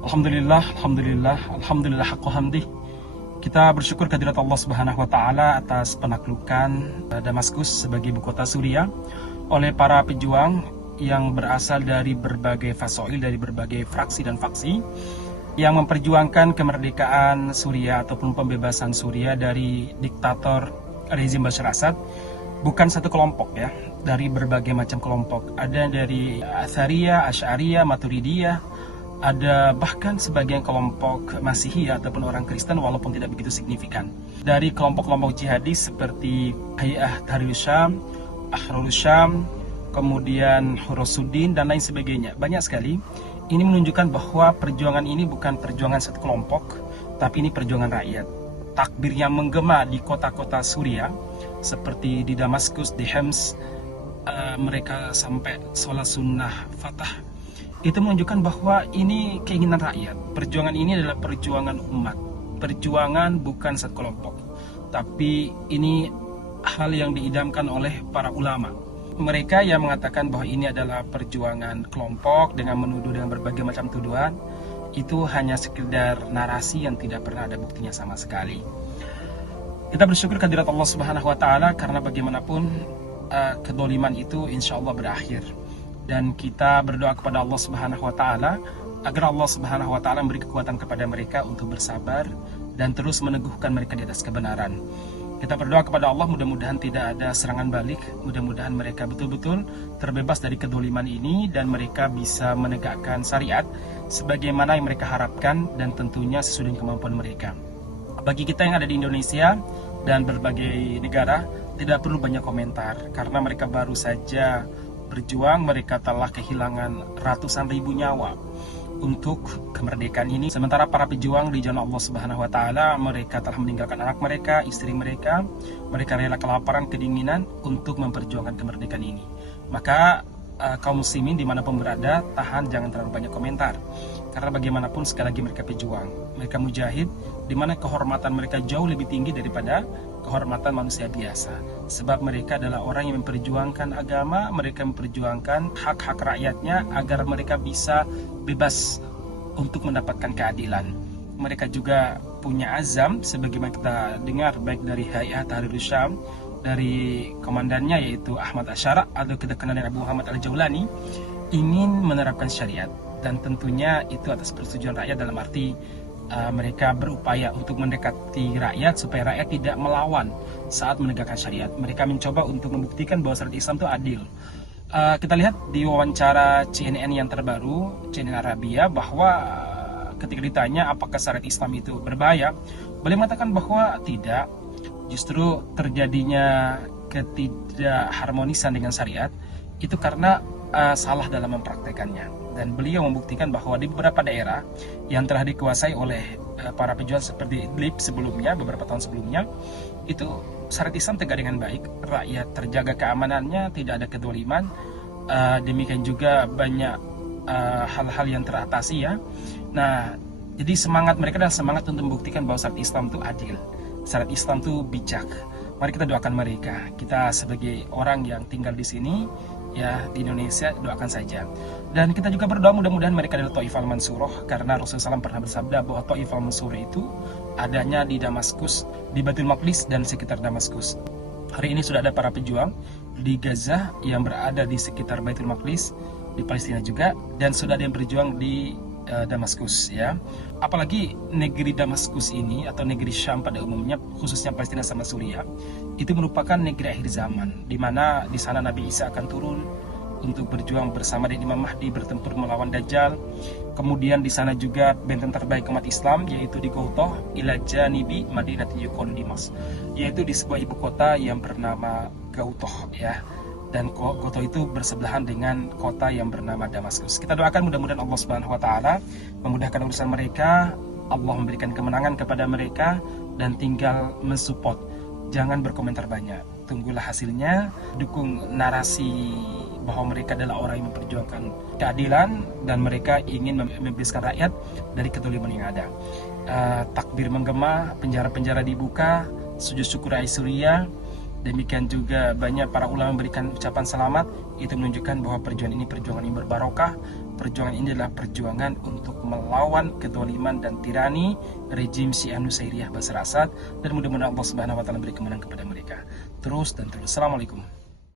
Alhamdulillah haqqo hamdih. Kita bersyukur kehadirat Allah Subhanahu wa taala atas penaklukan Damaskus sebagai ibu kota Suriah oleh para pejuang yang berasal dari berbagai fasoil, dari berbagai fraksi dan faksi yang memperjuangkan kemerdekaan Suriah ataupun pembebasan Suriah dari diktator rezim Bashar Assad. Bukan satu kelompok ya, dari berbagai macam kelompok. Ada dari Athariyah, Asy'ariyah, Maturidiyah, ada bahkan sebagian kelompok Masihi ataupun orang Kristen walaupun tidak begitu signifikan. Dari kelompok-kelompok jihadis seperti Hay'ah Tahrir Syam, Ahrul Syam, kemudian Hurusuddin dan lain sebagainya. Banyak sekali. Ini menunjukkan bahwa perjuangan ini bukan perjuangan satu kelompok, tapi ini perjuangan rakyat. Takbir yang menggema di kota-kota Suriah seperti di Damaskus, di Homs, mereka sampai sholat sunnah Fatah. Itu menunjukkan bahwa ini keinginan rakyat. Perjuangan ini adalah perjuangan umat. Perjuangan bukan satu kelompok, tapi ini hal yang diidamkan oleh para ulama. Mereka yang mengatakan bahwa ini adalah perjuangan kelompok dengan menuduh dengan berbagai macam tuduhan, itu hanya sekedar narasi yang tidak pernah ada buktinya sama sekali. Kita bersyukur kehadirat Allah Subhanahu wa taala karena bagaimanapun kedoliman itu insya Allah berakhir. Dan kita berdoa kepada Allah Subhanahu wa taala agar Allah Subhanahu wa taala memberi kekuatan kepada mereka untuk bersabar dan terus meneguhkan mereka di atas kebenaran. Kita berdoa kepada Allah mudah-mudahan tidak ada serangan balik, mudah-mudahan mereka betul-betul terbebas dari kedoliman ini dan mereka bisa menegakkan syariat sebagaimana yang mereka harapkan dan tentunya sesuai dengan kemampuan mereka. Bagi kita yang ada di Indonesia dan berbagai negara tidak perlu banyak komentar karena mereka baru saja berjuang, mereka telah kehilangan ratusan ribu nyawa untuk kemerdekaan ini. Sementara para pejuang di jalan Allah Subhanahu wa taala, mereka telah meninggalkan anak mereka, istri mereka rela kelaparan, kedinginan untuk memperjuangkan kemerdekaan ini. Maka kaum muslimin dimanapun berada, tahan, jangan terlalu banyak komentar. Karena bagaimanapun sekali lagi mereka pejuang, mereka mujahid, di mana kehormatan mereka jauh lebih tinggi daripada kehormatan manusia biasa. Sebab mereka adalah orang yang memperjuangkan agama, mereka memperjuangkan hak-hak rakyatnya agar mereka bisa bebas untuk mendapatkan keadilan. Mereka juga punya azam, sebagaimana kita dengar baik dari Hay'ah Tahrir Syam, dari komandannya yaitu Ahmad Asy'ari atau kita kenal dengan Abu Muhammad Al-Jaulani, ingin menerapkan syariat. Dan tentunya itu atas persetujuan rakyat dalam arti mereka berupaya untuk mendekati rakyat supaya rakyat tidak melawan saat menegakkan syariat. Mereka mencoba untuk membuktikan bahwa syariat Islam itu adil. Kita lihat di wawancara CNN yang terbaru, CNN Arabia, bahwa ketika ditanya apakah syariat Islam itu berbahaya, beliau mengatakan bahwa tidak. Justru terjadinya ketidakharmonisan dengan syariat itu karena salah dalam mempraktekannya. Dan beliau membuktikan bahwa di beberapa daerah yang telah dikuasai oleh para pejuang seperti Idlib sebelumnya, beberapa tahun sebelumnya, itu syariat Islam tegak dengan baik, rakyat terjaga keamanannya, tidak ada kedoliman, demikian juga banyak hal-hal yang teratasi ya. Nah, jadi semangat mereka adalah semangat untuk membuktikan bahwa syariat Islam itu adil, syariat Islam itu bijak. Mari kita doakan mereka. Kita sebagai orang yang tinggal di sini, ya di Indonesia, doakan saja. Dan kita juga berdoa mudah-mudahan mereka adalah Taifah Mansurah, karena Rasulullah SAW pernah bersabda bahwa Taifah Mansurah itu adanya di Damaskus, di Baitul Maqdis dan sekitar Damaskus. Hari ini sudah ada para pejuang di Gaza yang berada di sekitar Baitul Maqdis, di Palestina juga, dan sudah ada yang berjuang di Damaskus ya. Apalagi negeri Damaskus ini atau negeri Syam pada umumnya, khususnya Palestina sama Suriah, itu merupakan negeri akhir zaman, di mana di sana Nabi Isa akan turun untuk berjuang bersama dengan Imam Mahdi bertempur melawan Dajjal. Kemudian di sana juga benteng terbaik umat Islam yaitu di Ghouta ila janibi Madinati yuqalu Dimas, yaitu di sebuah ibu kota yang bernama Ghouta ya. Dan kota itu bersebelahan dengan kota yang bernama Damaskus. Kita doakan mudah-mudahan Allah Subhanahu wa taala memudahkan urusan mereka, Allah memberikan kemenangan kepada mereka, dan tinggal mensupport. Jangan berkomentar banyak. Tunggulah hasilnya, dukung narasi bahwa mereka adalah orang yang memperjuangkan keadilan dan mereka ingin membebaskan rakyat dari kedoliman yang ada. Takbir menggema, penjara-penjara dibuka, sujud syukur Suriah. Demikian juga banyak para ulama memberikan ucapan selamat. Itu menunjukkan bahwa perjuangan ini perjuangan yang berbarokah, perjuangan ini adalah perjuangan untuk melawan kezaliman dan tirani rejim Syiah Nusairiyah Bashar Assad, dan mudah-mudahan Allah Subhanahu wa taala beri kemenangan kepada mereka. Terus dan terus. Assalamualaikum.